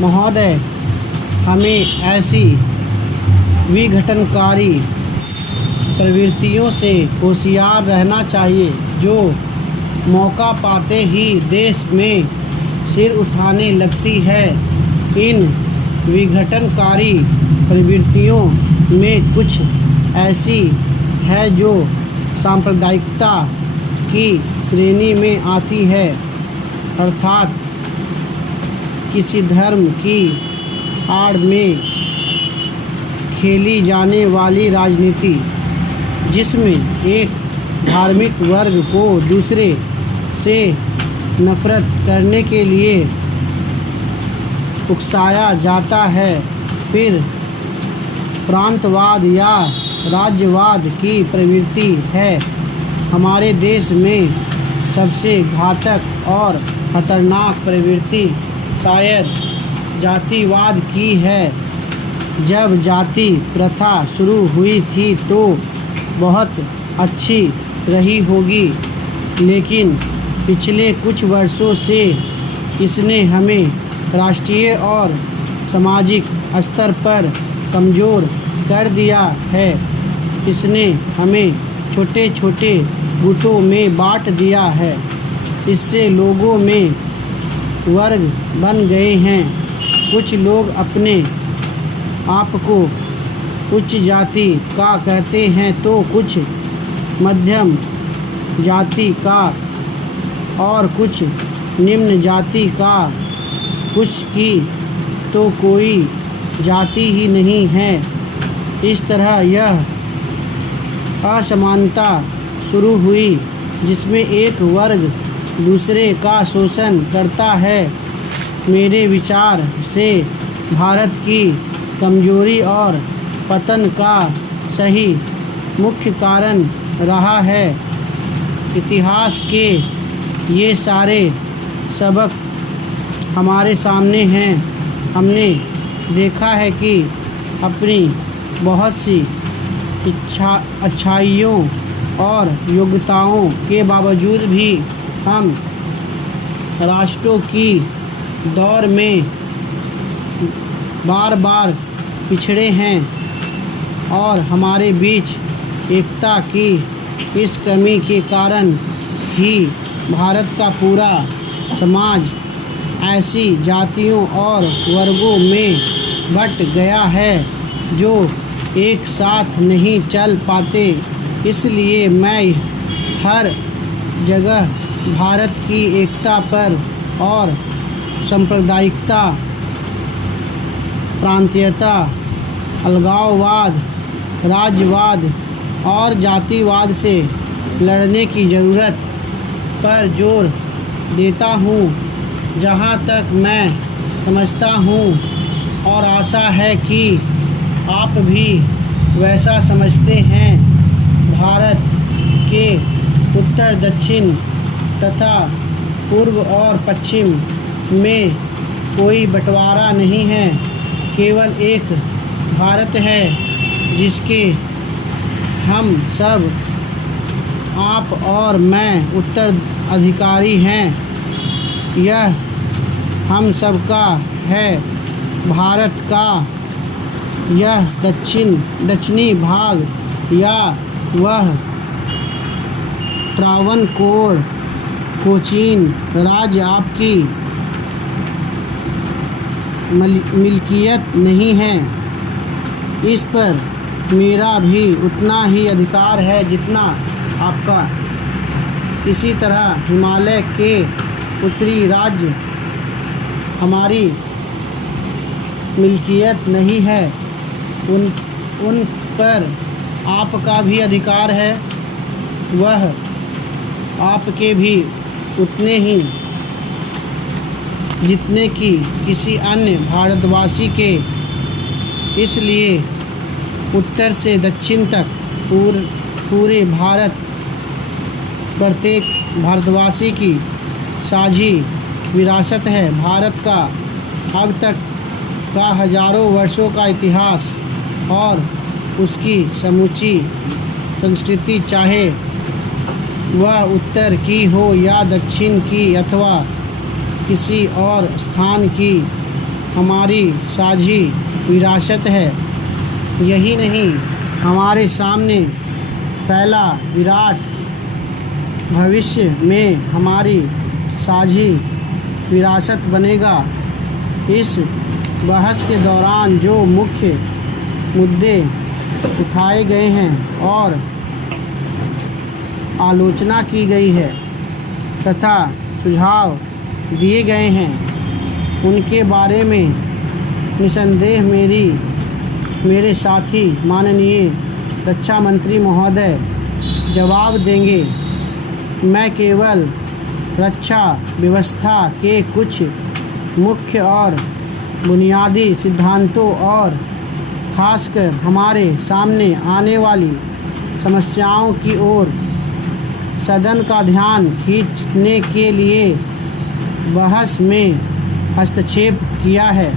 महोदय, हमें ऐसी विघटनकारी प्रवृत्तियों से होशियार रहना चाहिए जो मौका पाते ही देश में सिर उठाने लगती है। इन विघटनकारी प्रवृत्तियों में कुछ ऐसी है जो सांप्रदायिकता की श्रेणी में आती है, अर्थात किसी धर्म की आड़ में खेली जाने वाली राजनीति, जिसमें एक धार्मिक वर्ग को दूसरे से नफरत करने के लिए उकसाया जाता है। फिर प्रांतवाद या राज्यवाद की प्रवृत्ति है। हमारे देश में सबसे घातक और खतरनाक प्रवृत्ति शायद जातिवाद की है। जब जाति प्रथा शुरू हुई थी तो बहुत अच्छी रही होगी, लेकिन पिछले कुछ वर्षों से इसने हमें राष्ट्रीय और सामाजिक स्तर पर कमज़ोर कर दिया है। इसने हमें छोटे छोटे गुटों में बांट दिया है। इससे लोगों में वर्ग बन गए हैं। कुछ लोग अपने आप को उच्च जाति का कहते हैं तो कुछ मध्यम जाति का और कुछ निम्न जाति का, कुछ की तो कोई जाति ही नहीं है। इस तरह यह असमानता शुरू हुई जिसमें एक वर्ग दूसरे का शोषण करता है। मेरे विचार से भारत की कमजोरी और पतन का सही मुख्य कारण रहा है। इतिहास के ये सारे सबक हमारे सामने हैं। हमने देखा है कि अपनी बहुत सी अच्छाइयों और योग्यताओं के बावजूद भी हम राष्ट्रों की दौड़ में बार बार पिछड़े हैं और हमारे बीच एकता की इस कमी के कारण ही भारत का पूरा समाज ऐसी जातियों और वर्गों में बट गया है जो एक साथ नहीं चल पाते। इसलिए मैं हर जगह भारत की एकता पर और सांप्रदायिकता, प्रांतीयता, अलगाववाद, राज्यवाद और जातिवाद से लड़ने की ज़रूरत पर जोर देता हूँ। जहाँ तक मैं समझता हूँ और आशा है कि आप भी वैसा समझते हैं, भारत के उत्तर दक्षिण तथा पूर्व और पश्चिम में कोई बंटवारा नहीं है। केवल एक भारत है जिसके हम सब, आप और मैं, उत्तराधिकारी हैं। यह हम सबका है। भारत का यह दक्षिणी भाग या वह त्रावणकोर कोचीन राज्य आपकी मिल्कियत नहीं है। इस पर मेरा भी उतना ही अधिकार है जितना आपका। इसी तरह हिमालय के उत्तरी राज्य हमारी मिल्कियत नहीं है, उन पर आपका भी अधिकार है। वह आपके भी उतने ही जितने कि किसी अन्य भारतवासी के। इसलिए उत्तर से दक्षिण तक पूरे भारत प्रत्येक भारतवासी की साझी विरासत है। भारत का अब तक का हजारों वर्षों का इतिहास और उसकी समूची संस्कृति, चाहे वह उत्तर की हो या दक्षिण की अथवा किसी और स्थान की, हमारी साझी विरासत है। यही नहीं, हमारे सामने फैला विराट भविष्य में हमारी साझी विरासत बनेगा। इस बहस के दौरान जो मुख्य मुद्दे उठाए गए हैं और आलोचना की गई है तथा सुझाव दिए गए हैं, उनके बारे में निसंदेह मेरे साथी माननीय रक्षा मंत्री महोदय जवाब देंगे। मैं केवल रक्षा व्यवस्था के कुछ मुख्य और बुनियादी सिद्धांतों और खासकर हमारे सामने आने वाली समस्याओं की ओर सदन का ध्यान खींचने के लिए बहस में हस्तक्षेप किया है।